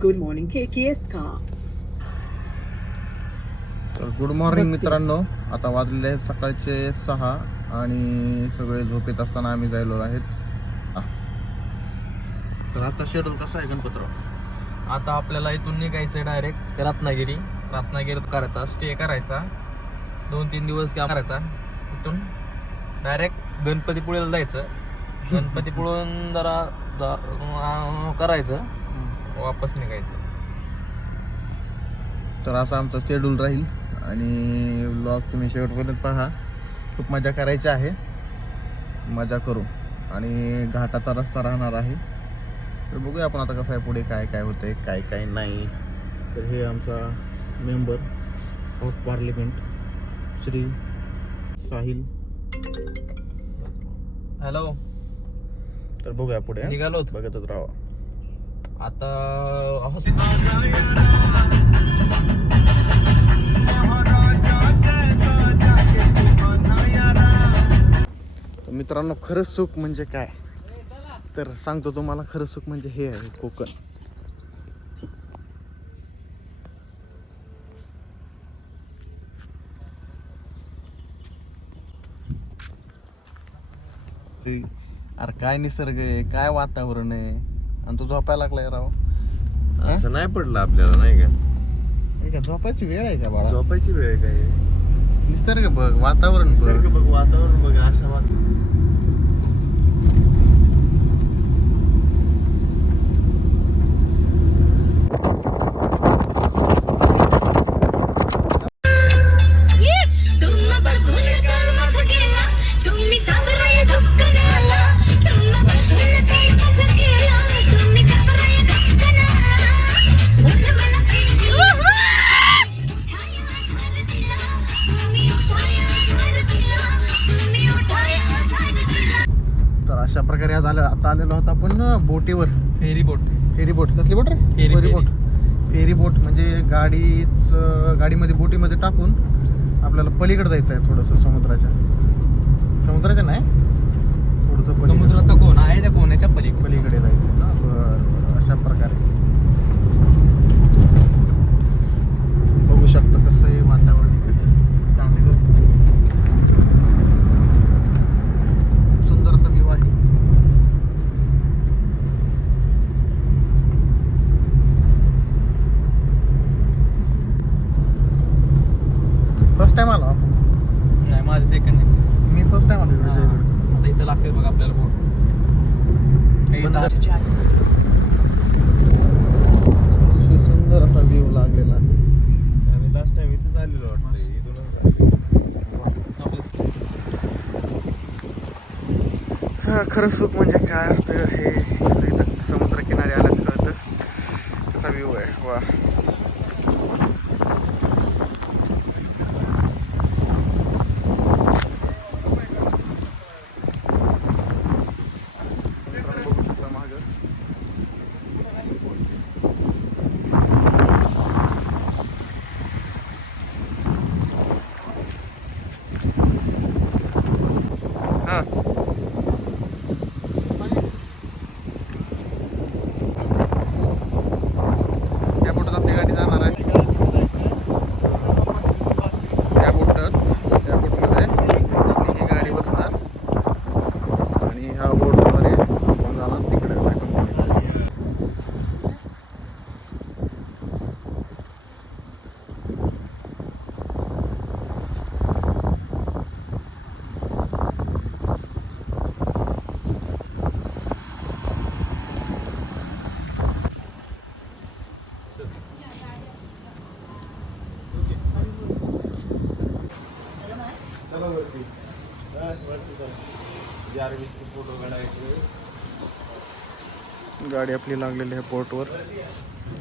Good morning, KKS car. तर good morning मित्रांनो. आता वाजलेले आहेत सकाळचे सहा आणि सगळे झोपेत असताना आम्ही जायलो आहेत. तर आजचा शेड्यूल कसा आहे गणपतराव? आता आपल्याला इथून निघायचं डायरेक्ट रत्नागिरी. रत्नागिरीत करायचा स्टे करायचा. दोन तीन दिवस काम करायचा. इथून डायरेक्ट गणपतीपुळेला जायचं. गणपतीपुळून जरा करायचं. वापस निघायचं. तर असा आमचा शेड्यूल राहील. आणि ब्लॉग तुम्ही शेवटपर्यंत पहा. खूप मजा करायची आहे. मजा करू. आणि घाटाचा रस्ता राहणार आहे. तर बघूया आपण आता कसं आहे पुढे काय काय होतंय काय काय नाही. तर हे आमचा member of parliament Shri Sahil. Hello तर बघूया पुढे? निघालो बघतच राहा आता हॉस्पिटल तर मित्रांनो खरं सुख म्हणजे काय? तर सांगतो तुम्हाला खरं सुख म्हणजे हे आहे कोकण. ते- अरे काय निसर्ग आहे? काय वातावरण आहे? आणि तू झोपायला लागलाय राव. असं नाही पडलं आपल्याला नाही का? हे का झोपायची वेळ आहे का बाळा? झोपायची वेळ आहे काय? निसर्ग बघ वातावरण निसर्ग बघ. बघ वातावरण बघ असं वात बोटीवर? Ferry boat. Ferry boat. कसली बोट रे? फेरी-. बोट. फेरी बोट म्हणजे गाडीच गाडीमध्ये बोटीमध्ये टाकून आपल्याला पलीकडे जायचं आहे थोडंसं समुद्राच्या. समुद्राच्या नाही थोडंसं पलीकडे. समुद्राचा कोण आहे त्या कोणाच्या पलीकडे? पलीकडे जायचं ना? बरं बरं. अशा प्रकारे बघू शकता कसं आहे वातावरण इकडे चांगलं खूप सुंदर असा व्ह्यू आहे फर्स्ट टाइम आलो आपण. नाही माझं सेकंड आहे मी फर्स्ट टाइम आलो इकडे हा. जयगड. आता इथं लागते बघ आपल्याला बोट हे बंद इथं- कर. अतिशय सुंदर असा व्ह्यू लागलेला. आम्ही लास्ट टाइम इथेच आलेलो वाटतं हा खरं सुख म्हणजे काय असतं हे? समुद्रकिनारी आल्याच कळतं. कसा व्ह्यू आहे? वा बघू शकता मागं. हा त्या बोटात आपली गाडी जाणार आहे त्या बोटात त्या बोटमध्ये ही गाडी बसणार आणि ह्या बोटद्वारे आपण जाणार तिकडे कंपनीत चला वरती हा, वरती चला जे आरवीचे फोटो काढायचे गाडी आपली लागलेली आहे पोर्टवर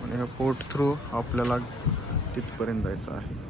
आणि ह्या पोर्ट थ्रू आपल्याला तिथपर्यंत जायचं आहे.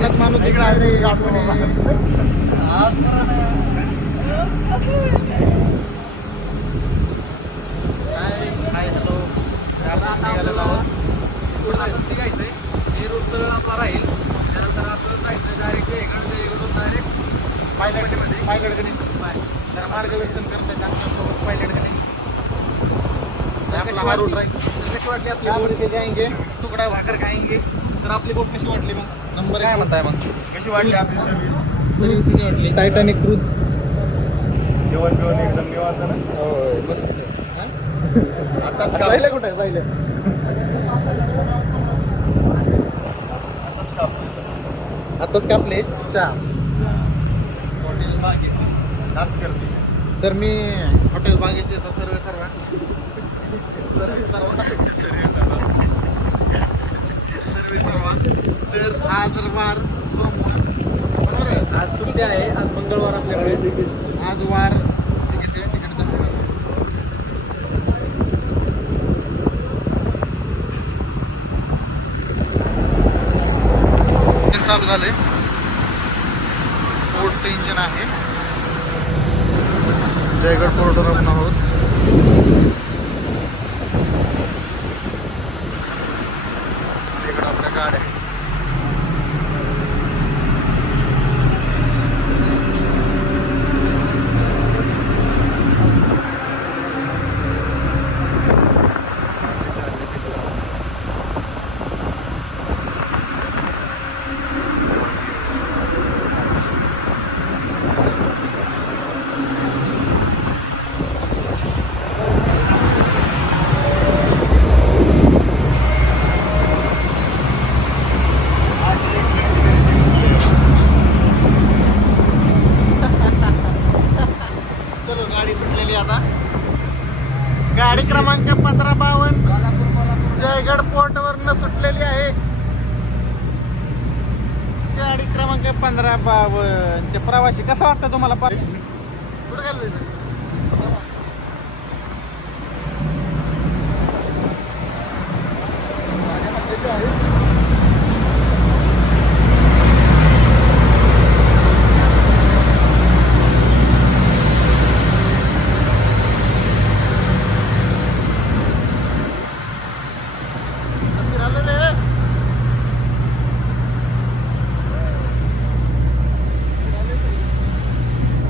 कोकणात माणूस इकडे आहे हाय हॅलो. आता निघायचंय. हे रोड सरळ आपला राहील. त्यानंतर असं जायचं डायरेक्ट इकडे इकडून डायरेक्ट पायलट पायलट गणेश. जरा मार्गदर्शन आमच्यासोबत पायलट गणेश. तर आपला कशी हा वाटली? तर कशी वाटली आपली बोट? जाएंगे टुकड़ा भाकर खाएंगे तर आपली बोट कशी वाटली मग? नंबर काय म्हणताय मग? कशी वाटली आपली सर्व्हिस सर्व्हिस कशी वाटली. टायटॅनिक क्रूज जेवण बिवण एकदम निवांत ना? आताच का? राहिलं कुठे? राहिलं. आताच कापलं. आताच कापले? चहा हॉटेल बागेसी दात करते. तर मी हॉटेल बागेचे येतो सर्व सर्व सर्व सर्व सर्व तर आज वार सोमवार. बरोबर आहे? आज सुट्टी आहे. आज मंगळवार आपल्याकडे. आज वार. तिकीट तिकीट दाखवा. इंजिन चालू झालंय. फोर्डचं इंजिन आहे. जयगड पोर्टवर आपण आहोत. इकडं आपल्या गाड्या चलो गाडी सुटलेली आता गाडी क्रमांक पंधरा बावन्न जयगड पोर्ट वरनं सुटलेली आहे गाडी क्रमांक पंधरा बावन्न चे प्रवासी कसं वाटतं तुम्हाला? कुठं गेलं ते? फिरायला रे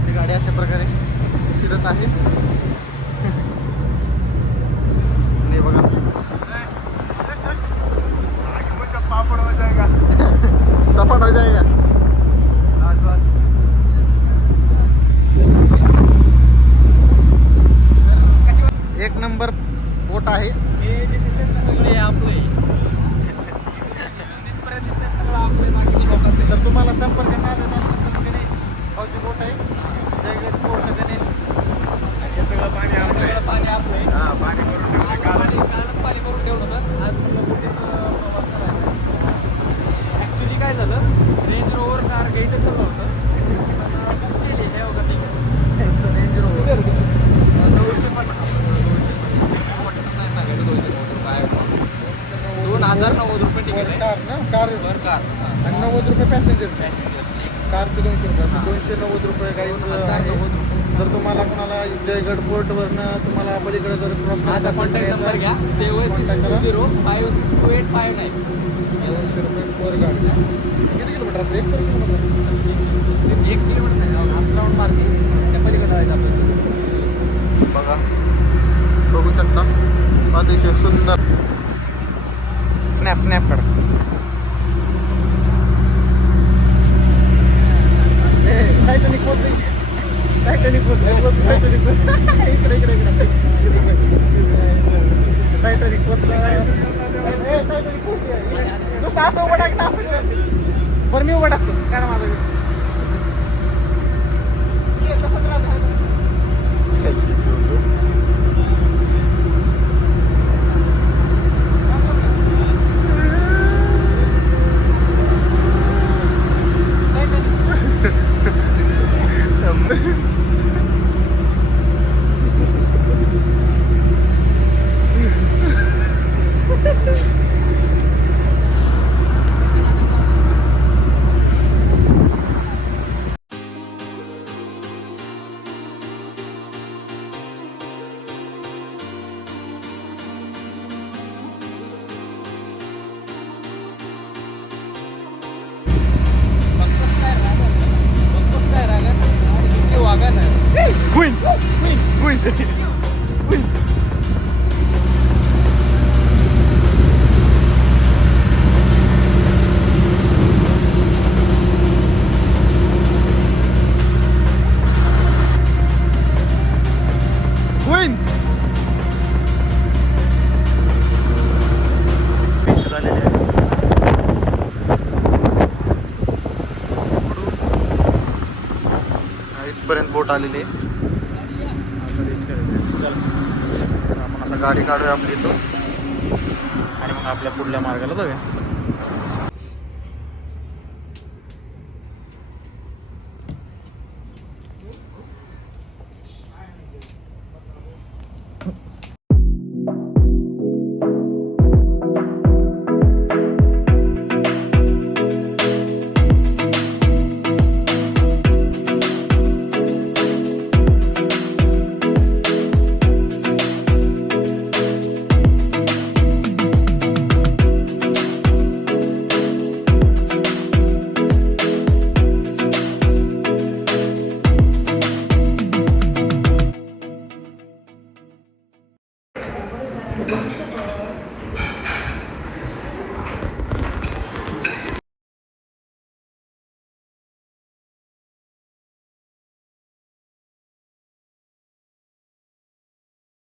ही गाडी अशा प्रकारे फिरत आहे आणि बघा आगे मुझे पापड़ हो जाएगा सपाट हो जाएगा आज बस एक नंबर बोट आहे. हे. तर तुम्हाला संपर्क असेल तर गणेश भाऊची बोट आहे. जयगड पोर्ट गणेश. हे सगळं पाणी पाणी आपलं आहे. हा पाणी भरून ठेवलं. आज काल पाणी कालच पाणी भरून ठेवलं होतं. आज ॲक्च्युली काय झालं? रेंज रोवर कार घ्यायचं ठरलं होतं पण बुक केली हे बघा ती रेंज रोवर नऊशे पन्नास पन्नास नाही सांगायचं दोनशे नव्वद रुपये आहे दोन हजार नव्वद रुपये तिकीट आहे कार ना कार वर कार आणि नव्वद रुपये पॅसेंजर कारचे दोनशे दोनशे नव्वद रुपये काही आहे. जर तुम्हाला कोणाला जयगड पोर्टवरनं तुम्हाला पलीकडे जर माझा कॉन्टॅक्ट नंबर घ्या. Seven six two zero five six two eight five nine. दोनशे रुपये पर गाडी किती किलोमीटर असते एक किलोमीटर. नाही. हाफ राऊंड मारते त्या पलीकडे जायचं आपल्याला बघा. बघू शकता. अतिशय सुंदर. स्नॅप स्नॅप काढ टायटनिक पोहोचली टायटनिक पोहोचली इकडे इकडे इकडे. टायटनिक नुसतं असं उभं टाकलं असं बरं मी उभं टाकतो. काय ना माझं तसंच राहतो. इथपर्यंत बोट आलेली आहे. आपण आता गाडी काढूया आपली इथून. आणि मग आपल्या पुढल्या मार्गाला जाऊया.